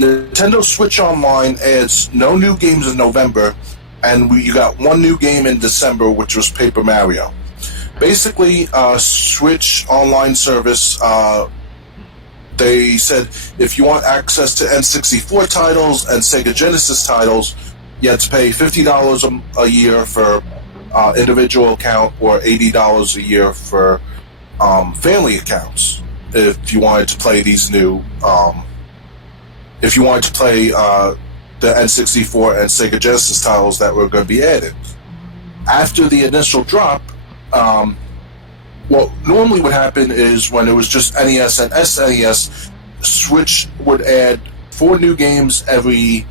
Nintendo Switch Online adds no new games in November, and you got one new game in December, which was Paper Mario. Basically, Switch Online service, they said if you want access to N64 titles and Sega Genesis titles, you had to pay $50 a year for individual account or $80 a year for family accounts if you wanted to play these new if you wanted to play the N64 and Sega Genesis titles that were going to be added. After the initial drop, what normally would happen is when it was just NES and SNES, Switch would add 4 new games every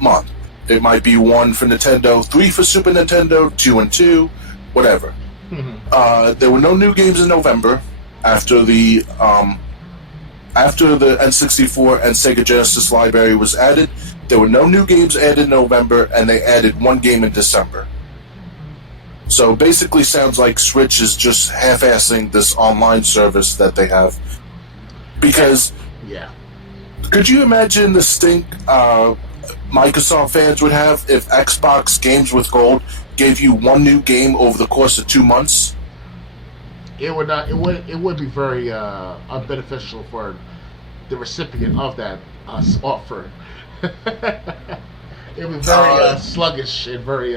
month. It might be 1 for Nintendo, 3 for Super Nintendo, 2 and 2, whatever. Mm-hmm. There were no new games in November after the N64 and Sega Genesis library was added. There were no new games added in November, and they added 1 game in December. So basically sounds like Switch is just half-assing this online service that they have. Because, yeah. Could you imagine the stink Microsoft fans would have if Xbox Games with Gold gave you 1 new game over the course of 2 months? It would not. It would be very unbeneficial for the recipient of that offer. It would be very sluggish and very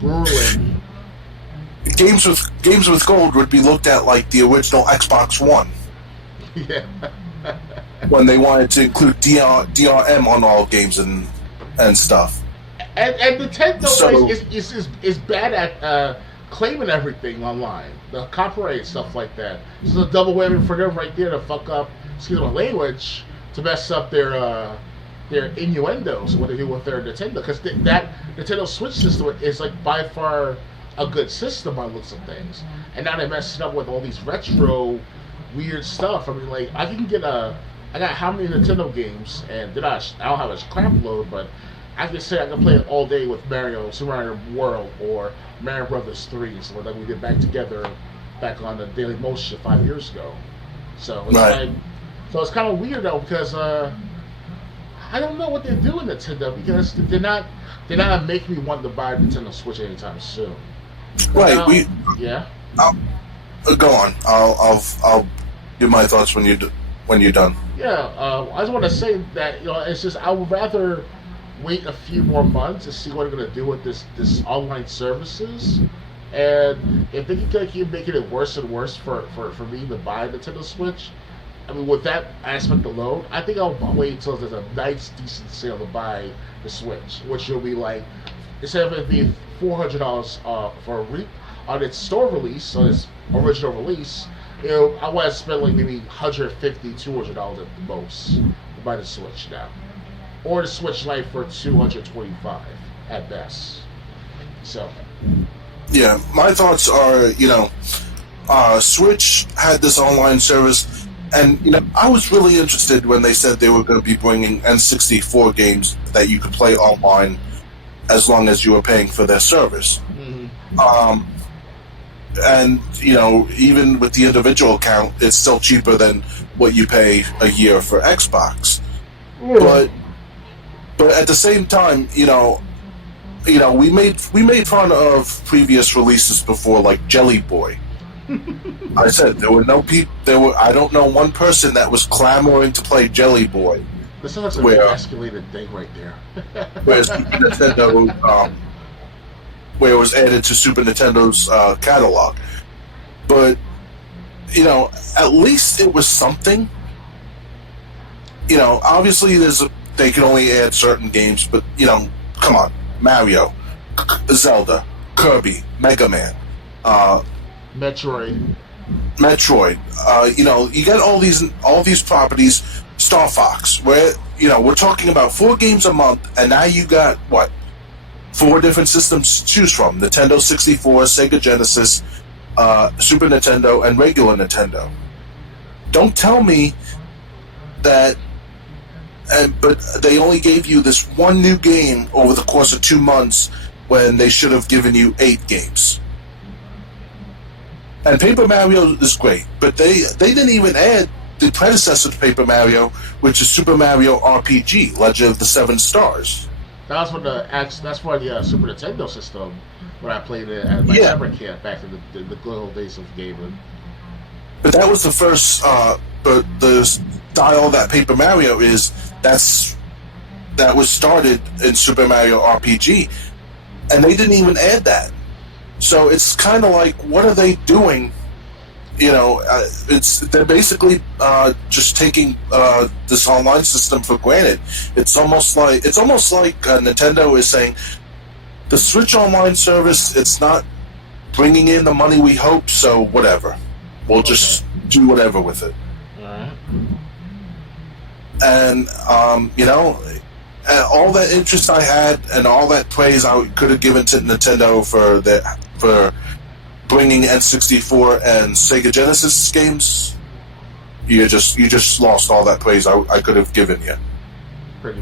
grueling. Games with Gold would be looked at like the original Xbox One. Yeah. When they wanted to include DRM on all games and stuff. And Nintendo is bad at claiming everything online. The copyright stuff like that. This is a double whammy for them right there to fuck up, excuse my language, to mess up their innuendos, what they do with their Nintendo. Because that Nintendo Switch system is like by far a good system by the looks of things. And now they messed it up with all these retro weird stuff. I mean, like, I got how many Nintendo games, and I don't have a crap load, but I can say I can play it all day with Mario, Super Mario World, or Mario Brothers 3, so that we did back together back on the Daily Motion 5 years ago. So it's it's kind of weird though, because I don't know what they're doing Nintendo, because they're not making me want to buy a Nintendo Switch anytime soon. Right. Yeah. Go on. I'll give my thoughts when you're done. Yeah. I just want to say that it's just I would rather wait a few more months to see what they're going to do with this online services, and if they can keep making it worse and worse for me to buy a Nintendo Switch, I mean, with that aspect alone, I think I'll wait until there's a nice, decent sale to buy the Switch, which will be like, instead of it being $400 on its store release, so its original release, I want to spend like maybe $150, $200 at the most to buy the Switch now. Or the Switch Lite for $225 at best. So. Yeah, my thoughts are, Switch had this online service, and I was really interested when they said they were going to be bringing N64 games that you could play online as long as you were paying for their service. Mm-hmm. And even with the individual account, it's still cheaper than what you pay a year for Xbox. Mm. But at the same time, we made fun of previous releases before, like Jelly Boy. I said there were no people. I don't know one person that was clamoring to play Jelly Boy. This sounds like an escalated thing right there. Whereas Nintendo, where it was added to Super Nintendo's catalog, but at least it was something. Obviously they can only add certain games, but come on, Mario, Zelda, Kirby, Mega Man, Metroid. You got all these properties. Star Fox, where we're talking about 4 games a month, and now you got 4 different systems to choose from: Nintendo 64, Sega Genesis, Super Nintendo, and regular Nintendo. Don't tell me that. But they only gave you this 1 new game over the course of 2 months when they should have given you 8 games. And Paper Mario is great, but they didn't even add the predecessor to Paper Mario, which is Super Mario RPG: Legend of the Seven Stars. That's for the Super Nintendo system when I played it at my summer camp back in the good old days of gaming. But that was the first. But the style that Paper Mario is, that was started in Super Mario RPG, and they didn't even add that. So it's kind of like, what are they doing? They're basically just taking this online system for granted. It's almost like Nintendo is saying, the Switch Online service, it's not bringing in the money we hope, so whatever. We'll just do whatever with it. Alright. And, all that interest I had and all that praise I could have given to Nintendo for bringing N64 and Sega Genesis games, you just lost all that praise I could have given you.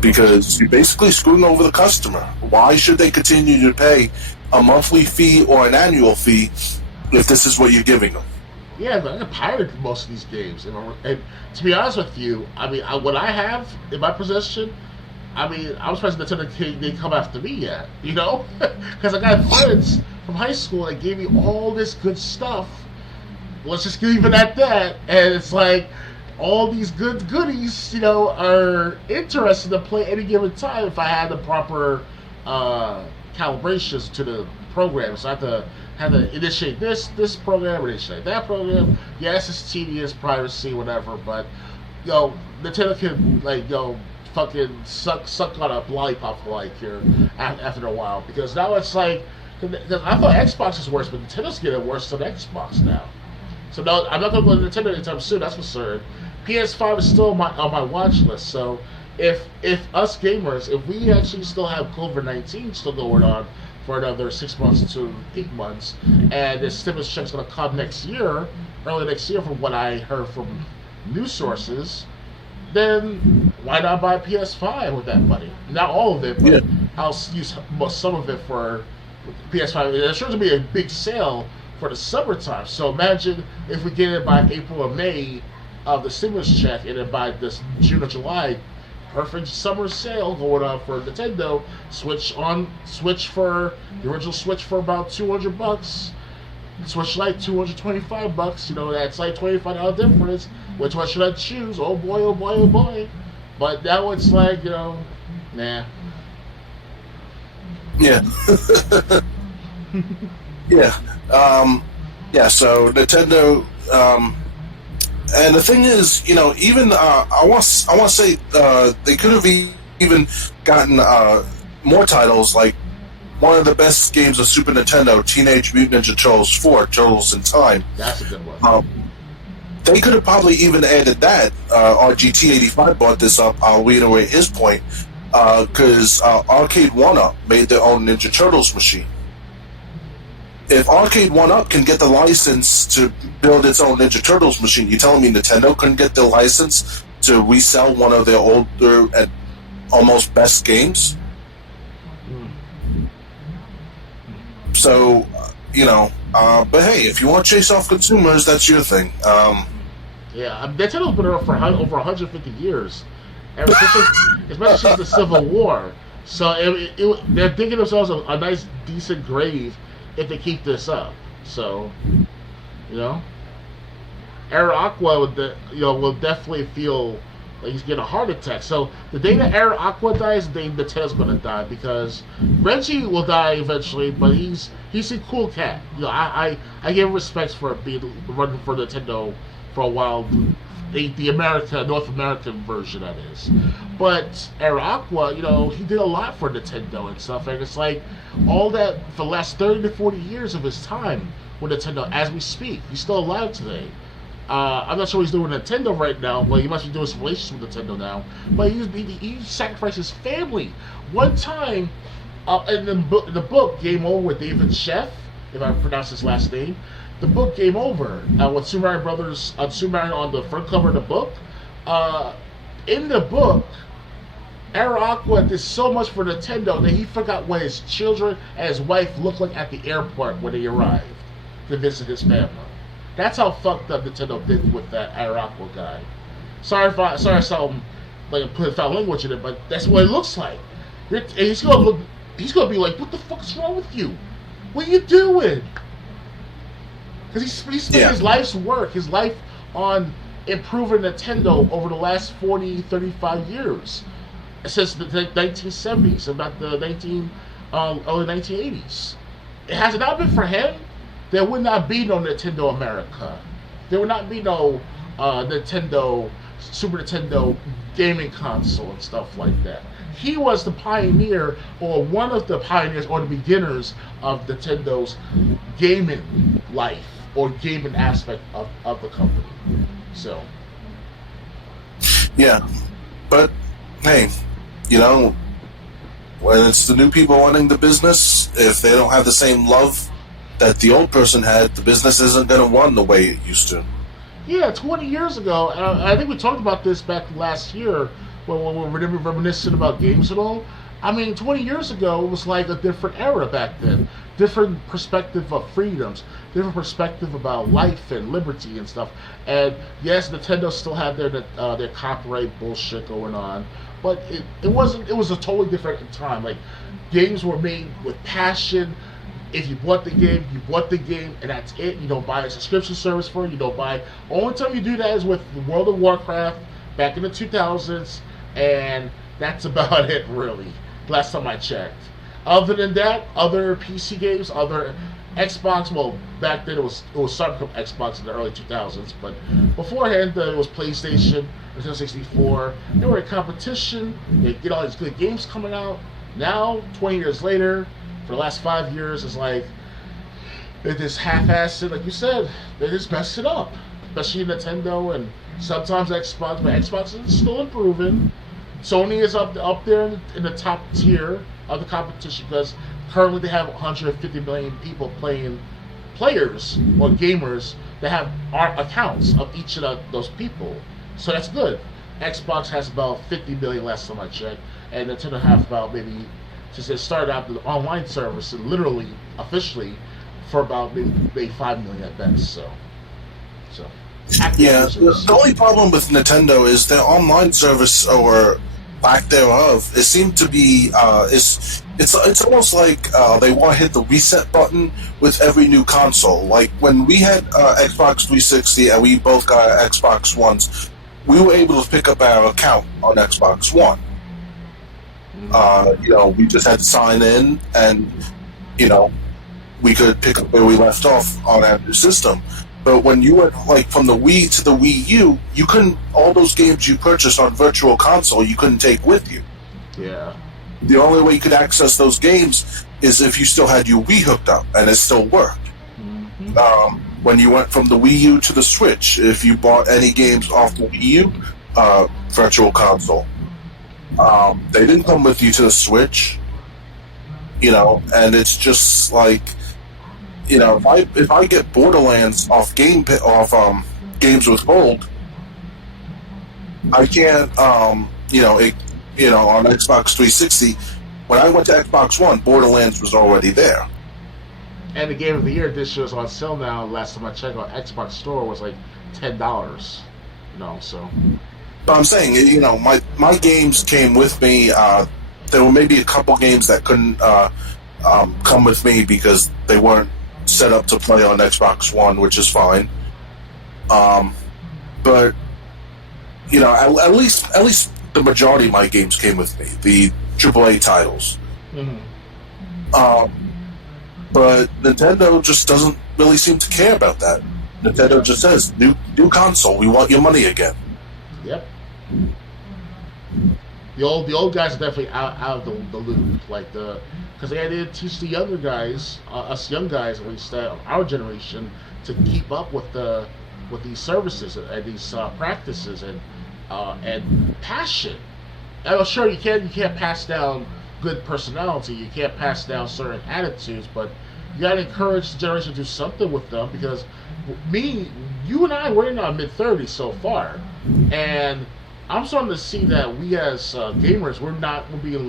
Because you're basically screwing over the customer. Why should they continue to pay a monthly fee or an annual fee if this is what you're giving them? Yeah, but I pirated most of these games. And to be honest with you, what I have in my possession, I was surprised Nintendo didn't come after me yet, Because I got friends from high school that gave me all this good stuff. Let's just leave it at that. And it's like, all these good goodies, are interested to play any given time if I had the proper calibrations to the program. So I had to initiate this program, initiate that program. Yes, it's tedious, privacy, whatever, but Nintendo can fucking suck on a lollipop here after a while, because now it's like, because I thought Xbox was worse, but Nintendo's getting worse than Xbox now. So no, I'm not gonna go to Nintendo anytime soon. That's for certain. PS5 is still on my watch list. So if us gamers, if we actually still have COVID-19 still going on for another 6 months to 8 months, and the stimulus check's gonna come early next year, from what I heard from news sources, then why not buy a PS5 with that money? Not all of it, but I'll use some of it for PS5. There's sure to be a big sale for the summertime. So imagine if we get it by April or May of the stimulus check, and then by this June or July, perfect summer sale going on for Nintendo. Switch for the original Switch for about $200. Switch Lite $225. That's like $25 difference. Which one should I choose? Oh boy, oh boy, oh boy. But now it's like, nah. Yeah. Yeah. So Nintendo, and the thing is, even I want to say they could have even gotten more titles, like one of the best games of Super Nintendo, Teenage Mutant Ninja Turtles 4, Turtles in Time. That's a good one. They could have probably even added that. RGT85 brought this up. I'll reiterate his point, because Arcade 1-Up made their own Ninja Turtles machine. If Arcade 1-Up can get the license to build its own Ninja Turtles machine, you telling me Nintendo couldn't get the license to resell one of their older and almost best games? So, but hey, if you want to chase off consumers, that's your thing. Nintendo's been around for over 150 years, especially since the Civil War. So they're digging themselves a nice, decent grave if they keep this up. So, Era Aqua will definitely feel like he's getting a heart attack. So the day that Era Aqua dies, the day Nintendo's gonna die, because Reggie will die eventually, but he's a cool cat. I give respect for running for Nintendo for a while. The North American version, that is. But Era Aqua, he did a lot for Nintendo and stuff, and it's like all that for the last 30 to 40 years of his time with Nintendo. As we speak, he's still alive today. I'm not sure what he's doing with Nintendo right now, but he must be doing some relations with Nintendo now. But he sacrificed his family. One time, in the book Game Over with David Sheff, if I pronounce his last name, the book Game Over, with Super Mario Brothers, Super Mario on the front cover of the book. In the book, Era Aqua did so much for Nintendo that he forgot what his children and his wife looked like at the airport when they arrived to visit his family. That's how fucked up Nintendo did with that Era Aqua guy. Sorry I sound like I put foul language in it, but that's what it looks like. And he's gonna look. He's gonna be like, "What the fuck is wrong with you? What are you doing?" Because he spent his life's work, his life on improving Nintendo over the last 40, 35 years. Since the 1970s, about the early 1980s. Has it not been for him, there would not be no Nintendo America. There would not be no Super Nintendo gaming console and stuff like that. He was the pioneer, or one of the pioneers, or the beginners of Nintendo's gaming life, or gaming aspect of the company. So. Yeah. But, hey, you know, when it's the new people running the business, if they don't have the same love that the old person had, the business isn't going to run the way it used to. Yeah, 20 years ago, I think we talked about this back last year when we were reminiscing about games and all. I mean, 20 years ago, it was like a different era back then. Different perspective of freedoms, different perspective about life and liberty and stuff. And yes, Nintendo still had their copyright bullshit going on, but it wasn't. It was a totally different time. Like, games were made with passion. If you bought the game, you bought the game, and that's it. You don't buy a subscription service for it. You don't buy. Only time you do that is with World of Warcraft back in the 2000s, and that's about it, really. Last time I checked. Other than that, other PC games, other Xbox. Well, back then it was starting to become Xbox in the early 2000s, but beforehand it was PlayStation, Nintendo 64. They were in competition. They get all these good games coming out. Now, 20 years later, for the last 5 years, it's like they just half-assed it. Like you said, they just messed it up, especially Nintendo and sometimes Xbox. But Xbox is still improving. Sony is up there in the top tier of the competition because currently they have 150 million players or gamers that have accounts of each of those people. So that's good. Xbox has about 50 million last time I checked, and Nintendo has about maybe, since it started out the online service and literally officially for about maybe 5 million at best. So. Yeah, the only problem with Nintendo is their online service, or lack thereof, it seemed to be it's almost like they want to hit the reset button with every new console. Like when we had Xbox 360 and we both got our Xbox Ones, we were able to pick up our account on Xbox One. We just had to sign in, and we could pick up where we left off on our new system. But when you went from the Wii to the Wii U, you couldn't. All those games you purchased on Virtual Console, you couldn't take with you. Yeah. The only way you could access those games is if you still had your Wii hooked up and it still worked. Mm-hmm. When you went from the Wii U to the Switch, if you bought any games off the Wii U Virtual Console, they didn't come with you to the Switch. And it's just like. If I get Borderlands off Games with Gold, I can't. On Xbox 360, when I went to Xbox One, Borderlands was already there. And the Game of the Year edition is on sale now. Last time I checked on Xbox Store was like $10. So. But I'm saying, my games came with me. There were maybe a couple games that couldn't come with me because they weren't set up to play on Xbox One, which is fine. But at least the majority of my games came with me, the AAA titles. Mm-hmm. But Nintendo just doesn't really seem to care about that. Nintendo just says, new console, we want your money again. Yep. The old guys are definitely out of the loop, because they didn't teach the younger guys, us young guys, at least our generation, to keep up with these services and these practices and passion. And sure, you can't pass down good personality, you can't pass down certain attitudes, but you got to encourage the generation to do something with them, because you and I, we're in our mid-30s so far, and I'm starting to see that we as gamers, we're not being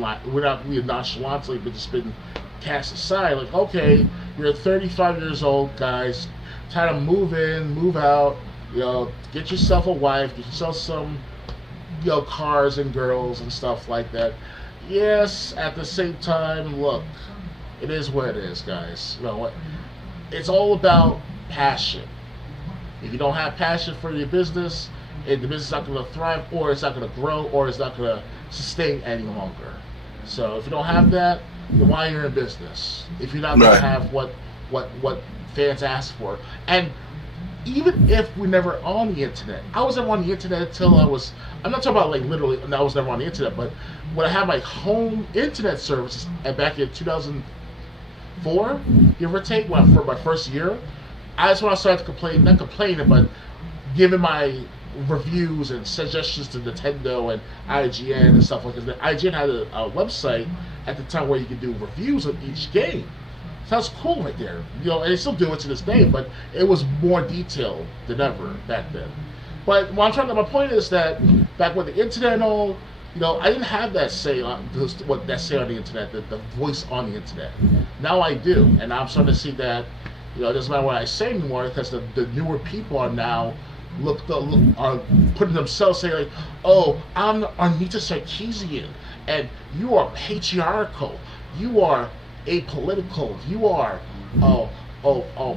nonchalantly, but just been cast aside. Like, okay, you're 35 years old, guys, time to move in, move out, Get yourself a wife, get yourself some, cars and girls and stuff like that. Yes, at the same time, look, it is what it is, guys. You know what? It's all about passion. If you don't have passion for your business, the business is not going to thrive, or it's not going to grow, or it's not going to sustain any longer. So if you don't have that, then why you're in business? If you're not going to have what fans ask for, and even if we're never on the internet, I was never on the internet until I'm not talking about like literally, I was never on the internet, but when I had my home internet service back in 2004, give or take, for my first year, that's when I started to not complaining, but giving my reviews and suggestions to Nintendo and IGN and stuff like that. IGN had a website at the time where you could do reviews of each game. Sounds cool right there. And they still do it to this day, but it was more detailed than ever back then. But my point is that back with the internet and all, I didn't have that say on the internet, the voice on the internet. Now I do, and I'm starting to see that, it doesn't matter what I say anymore, because the newer people are now are putting themselves, saying like, oh, I'm Arnita Sarkeesian, and you are patriarchal, you are apolitical, you are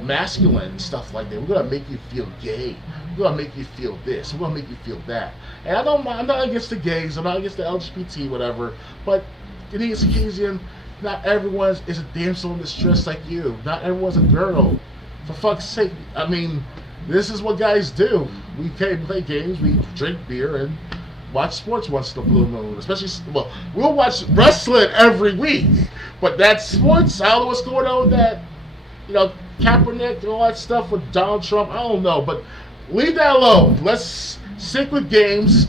masculine and stuff like that. We're gonna make you feel gay. We're gonna make you feel this. We're gonna make you feel that. And I'm not against the gays. I'm not against the LGBT, whatever. But Arnita Sarkeesian, not everyone is a damsel in distress like you. Not everyone's a girl. For fuck's sake. I mean, this is what guys do. We play games, we drink beer, and watch sports once in a blue moon. Especially, we'll watch wrestling every week. But that's sports. I don't know what's going on with that. Kaepernick and all that stuff with Donald Trump. I don't know. But leave that alone. Let's stick with games.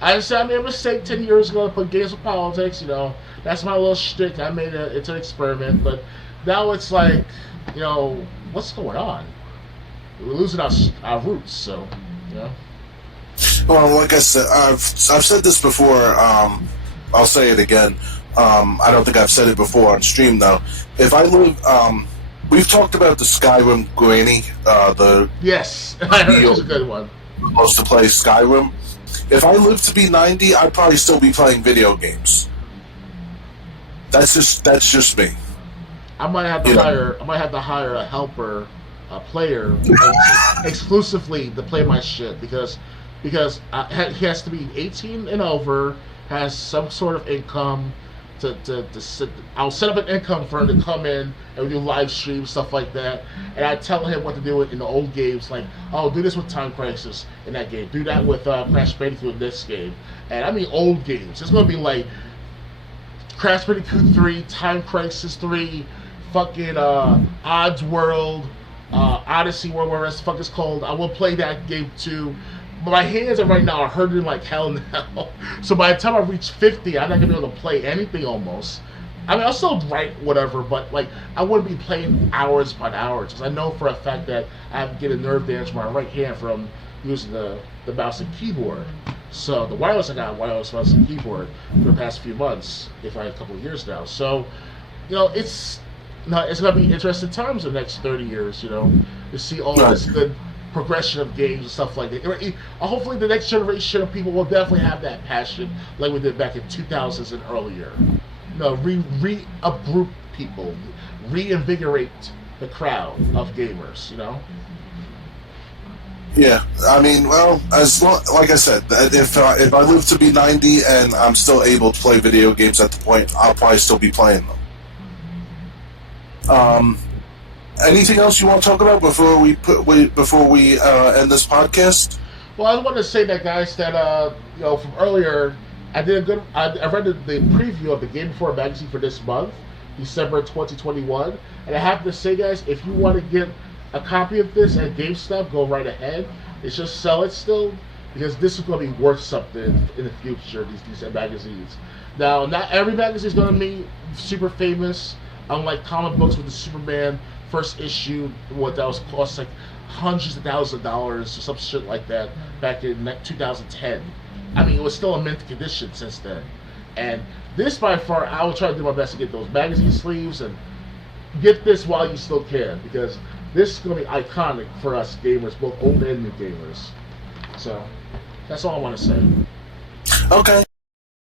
I understand I made a mistake 10 years ago to put games with politics. That's my little shtick. I made it. It's an experiment. But now it's like, what's going on? We're losing our roots. So, Well, like I said, I've said this before. I'll say it again. I don't think I've said it before on stream though. If I live, we've talked about the Skyrim granny. Yes, I heard it was a good one. Supposed to play Skyrim. If I live to be 90, I'd probably still be playing video games. That's just me. I might have to hire a helper, a player, exclusively to play my shit because he has to be 18 and over, has some sort of income. I'll set up an income for him to come in and we do live streams, stuff like that, and I tell him what to do in the old games, like, oh, do this with Time Crisis in that game, do that with Crash Bandicoot in this game, and I mean old games. It's gonna be like Crash Bandicoot 3, Time Crisis 3, fucking Odds World, Odyssey World, whatever the fuck it's called. I will play that game too. But my hands right now are hurting like hell now. So by the time I reach 50, I'm not gonna be able to play anything almost. I mean, I'll still write whatever, but like I wouldn't be playing hours upon hours because I know for a fact that I have to get a nerve damage to my right hand from using the mouse and keyboard. So the wireless, I got a wireless mouse and keyboard for the past few months, if not a couple of years now. So, it's gonna be interesting times in the next 30 years. To see all this good progression of games and stuff like that. Hopefully the next generation of people will definitely have that passion like we did back in 2000s and earlier. Re-uproot people, reinvigorate the crowd of gamers, Yeah, I mean, well, like I said, if I live to be 90 and I'm still able to play video games at the point, I'll probably still be playing them. Anything else you want to talk about before we end this podcast? Well, I wanted to say that, guys, that from earlier, I read the preview of the Game Before magazine for this month, December 2021, and I have to say, guys, if you want to get a copy of this at GameStop, go right ahead. It's just sell it still, because this is going to be worth something in the future. These magazines. Now, not every magazine is going to be super famous. Unlike comic books with the Superman first issue, what that was cost like hundreds of thousands of dollars or some shit like that back in 2010. I mean, it was still in mint condition since then. And this, by far, I will try to do my best to get those magazine sleeves and get this while you still can, because this is going to be iconic for us gamers, both old and new gamers. So that's all I want to say. Okay.